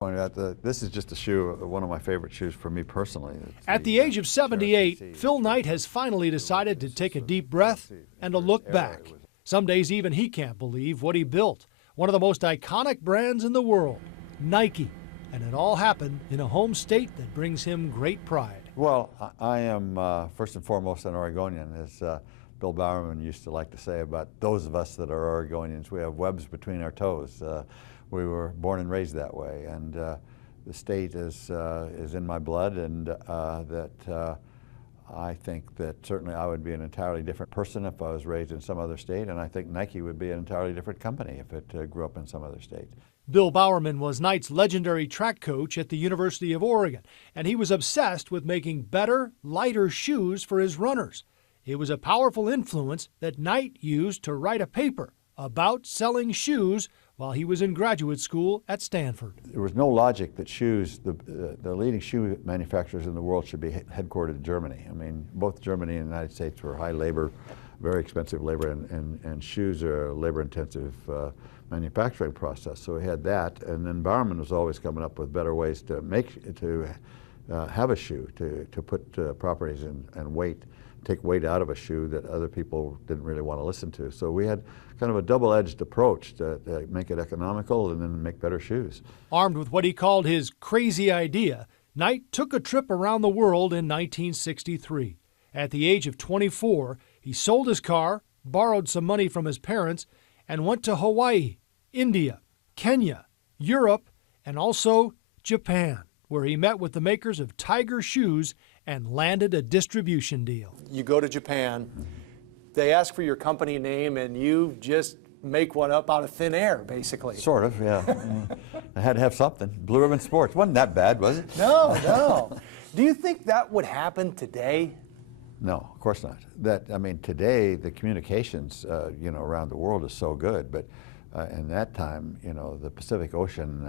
Pointed out this is just a shoe, one of my favorite shoes for me personally. At the age of 78, Phil Knight has finally decided to take a deep breath and to look back. Some days even he can't believe what he built. One of the most iconic brands in the world, Nike. And it all happened in a home state that brings him great pride. Well, I am first and foremost an Oregonian, as Bill Bowerman used to like to say about those of us that are Oregonians. We have webs between our toes. We were born and raised that way, and the state is in my blood, and I think that certainly I would be an entirely different person if I was raised in some other state, and I think Nike would be an entirely different company if it grew up in some other state. Bill Bowerman was Knight's legendary track coach at the University of Oregon, and he was obsessed with making better, lighter shoes for his runners. It was a powerful influence that Knight used to write a paper about selling shoes while he was in graduate school at Stanford. There was no logic that shoes, the leading shoe manufacturers in the world should be headquartered in Germany. I mean, both Germany and the United States were high labor, very expensive labor, and shoes are a labor-intensive manufacturing process. So we had that, and then Bowerman was always coming up with better ways to have a shoe, to put properties and weight, take weight out of a shoe that other people didn't really want to listen to. So we had kind of a double-edged approach to make it economical and then make better shoes. Armed with what he called his crazy idea, Knight took a trip around the world in 1963. At the age of 24, he sold his car, borrowed some money from his parents, and went to Hawaii, India, Kenya, Europe, and also Japan, where he met with the makers of Tiger shoes and landed a distribution deal. You go to Japan, they ask for your company name, and you just make one up out of thin air, basically. Sort of, yeah. I had to have something. Blue Ribbon Sports. Wasn't that bad, was it? No, no. Do you think that would happen today? No, of course not. I mean, today the communications, around the world is so good, but in that time, the Pacific Ocean,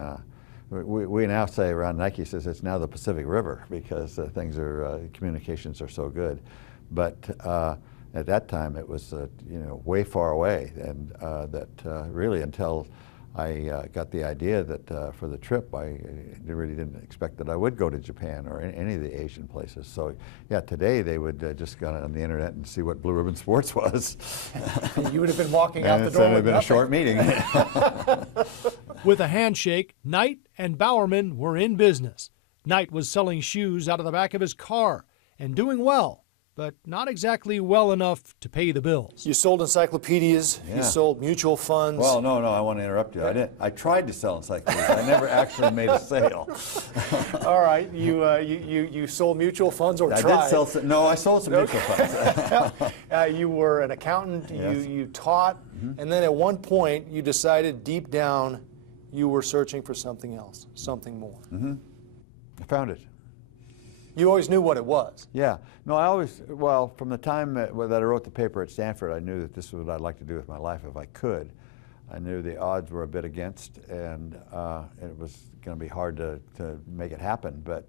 we now say around Nike says it's now the Pacific River because communications are so good. But at that time it was, way far away, and really until I got the idea that for the trip, I really didn't expect that I would go to Japan or any of the Asian places. So, yeah, today they would just go on the internet and see what Blue Ribbon Sports was. You would have been walking out the door And with it's been a short meeting. With a handshake, Knight and Bowerman were in business. Knight was selling shoes out of the back of his car and doing well, but not exactly well enough to pay the bills. You sold encyclopedias, Yeah. You sold mutual funds. Well, no, I want to interrupt you. I tried to sell encyclopedias. I never actually made a sale. All right, you sold mutual funds or tried. I did sell no, I sold some mutual funds. You were an accountant, Yes. you taught, and then at one point you decided deep down you were searching for something else, something more. I found it. You always knew what it was. Yeah. No, from the time that I wrote the paper at Stanford, I knew that this was what I'd like to do with my life if I could. I knew the odds were a bit against, and it was going to be hard to make it happen, but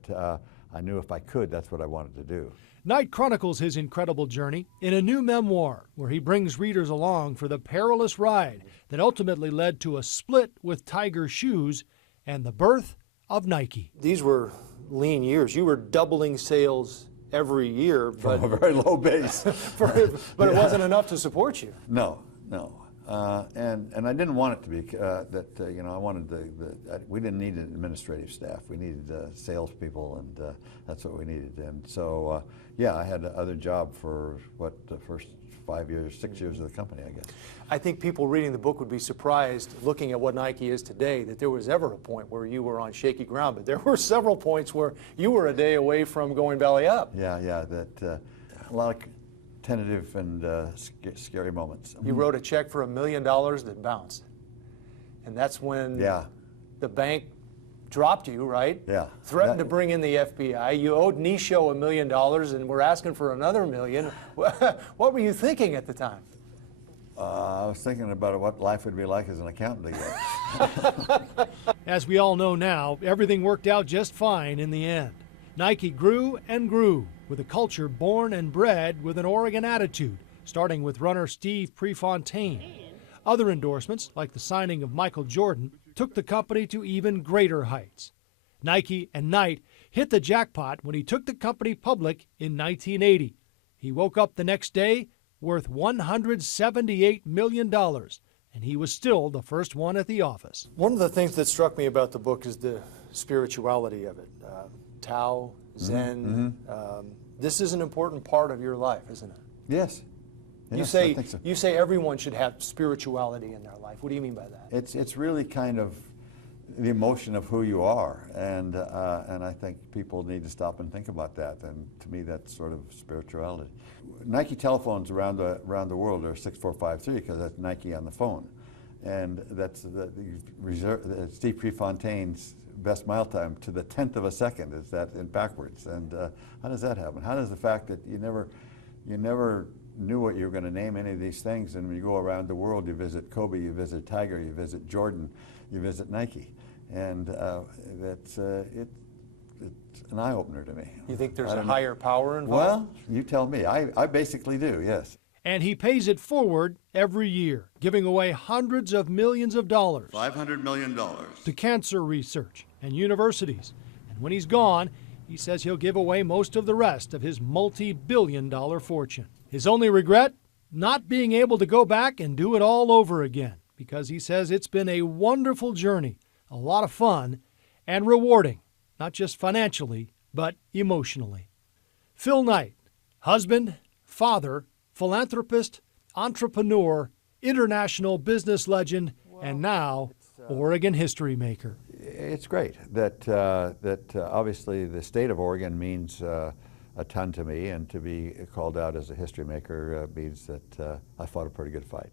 I knew if I could, that's what I wanted to do. Knight chronicles his incredible journey in a new memoir where he brings readers along for the perilous ride that ultimately led to a split with Tiger shoes and the birth of Nike. These were lean years. You were doubling sales every year, but From a very low base. but it wasn't enough to support you. No. And I didn't want it to be I wanted we didn't need an administrative staff. We needed salespeople, and that's what we needed. And so, I had another job for the first 6 years of the company, I guess. I think people reading the book would be surprised, looking at what Nike is today, that there was ever a point where you were on shaky ground. But there were several points where you were a day away from going belly up. Yeah. A lot of tentative and scary moments. You wrote a check for $1 million that bounced. And that's when the bank dropped you, right? Yeah. Threatened to bring in the FBI. You owed Nisho $1 million and we're asking for another $1 million. What were you thinking at the time? I was thinking about what life would be like as an accountant again. As we all know now, everything worked out just fine in the end. Nike grew and grew with a culture born and bred with an Oregon attitude, starting with runner Steve Prefontaine. Other endorsements, like the signing of Michael Jordan, took the company to even greater heights. Nike and Knight hit the jackpot when he took the company public in 1980. He woke up the next day worth $178 million, and he was still the first one at the office. One of the things that struck me about the book is the spirituality of it. Tao, Zen. This is an important part of your life, isn't it? Yes. You Yes, say I think so. you say everyone should have spirituality in their life. What do you mean by that? It's really kind of the emotion of who you are, and I think people need to stop and think about that. And to me, that's sort of spirituality. Nike telephones around the world are 6453 because that's Nike on the phone, and that's Steve Prefontaine's best mile time to the 10th of a second is that in backwards. And how does that happen? How does the fact that you never knew what you were going to name any of these things, and when you go around the world, you visit Kobe, you visit Tiger, you visit Jordan, you visit Nike, and it's an eye-opener to me. You think there's a higher power involved? Well, you tell me. I basically do, yes. And he pays it forward every year, giving away hundreds of millions of dollars. $500 million. To cancer research and universities. And when he's gone, he says he'll give away most of the rest of his multi-billion-dollar fortune. His only regret? Not being able to go back and do it all over again, because he says it's been a wonderful journey, a lot of fun, and rewarding, not just financially, but emotionally. Phil Knight, husband, father, philanthropist, entrepreneur, international business legend, and now Oregon history maker. It's great that obviously the state of Oregon means a ton to me, and to be called out as a history maker means that I fought a pretty good fight.